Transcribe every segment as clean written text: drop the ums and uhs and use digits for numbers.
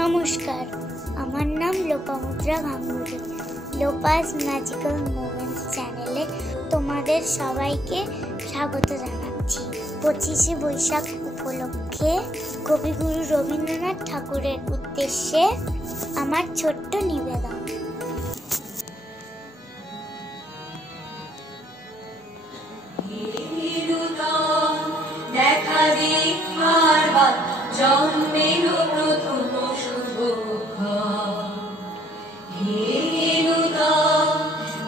নমস্কার, আমার নাম লোপামুদ্রা গাঙ্গুলি। লোপাস ম্যাজিক্যাল মোমেন্টস চ্যানেলে তোমাদের সবাইকে স্বাগত জানাচ্ছি। 25শে বৈশাখ উপলক্ষে কবিগুরু রবীন্দ্রনাথ ঠাকুরের উদ্দেশ্যে আমার ছোট্ট নিবেদন। দেখা দেখার জন্মের প্রথম শুভক্ষণ,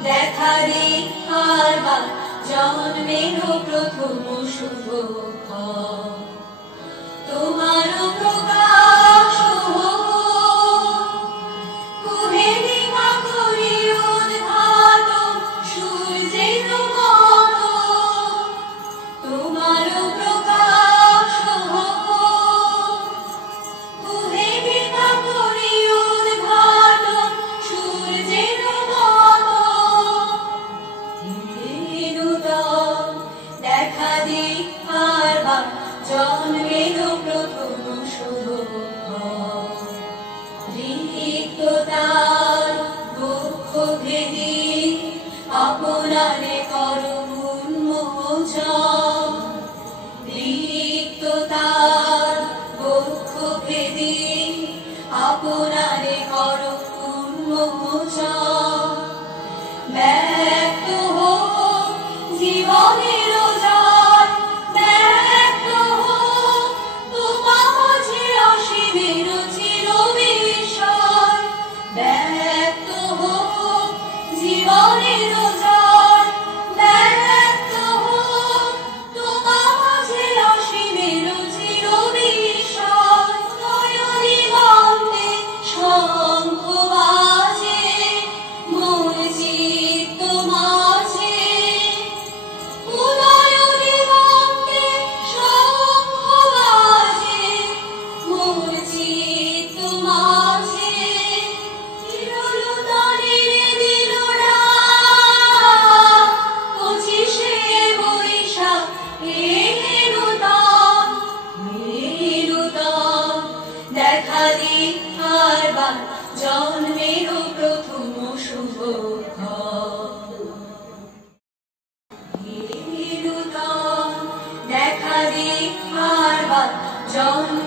দেখা দেখার জন্মের প্রথম শুভক্ষণ, তোমার প্রকাশ কুহে দেখা করি উদ্ঘাটন সূর্যের মতো, তোমার প্রকাশ কুহে দেখা করি উদ্ঘাটন সূর্যের মতো, দেখা দেখার জন্মের প্রথম শুভক্ষণ, রিক্ততার দুঃখ ভেদি আপনারে করো উন্মোচন, রিক্ততার দুঃখ ভেদি আপনারে করো উন্মোচন, ব্যক্ত হোক জীবনের জয়, ব্যক্ত হোক তোমা মাঝে অসীমের চির বিস্ময়, ব্যক্ত হোক জীবনের জয়, ব্যক্ত হোক তোমা মাঝে অসীমের চির বিস্ময়, নয়নি গন্ধে শঙ্খ বাজে মোর চিত্ত মাঝে, উদয়নি গন্ধে শঙ্খ বাজে মোর চিত্ত মাঝে, চিরলুদানের দিলরা 25শে বৈশাখ নূতন, দেখা দেখার জন্মের প্রথম শুভক্ষণ, দেখা দেখার জন্ম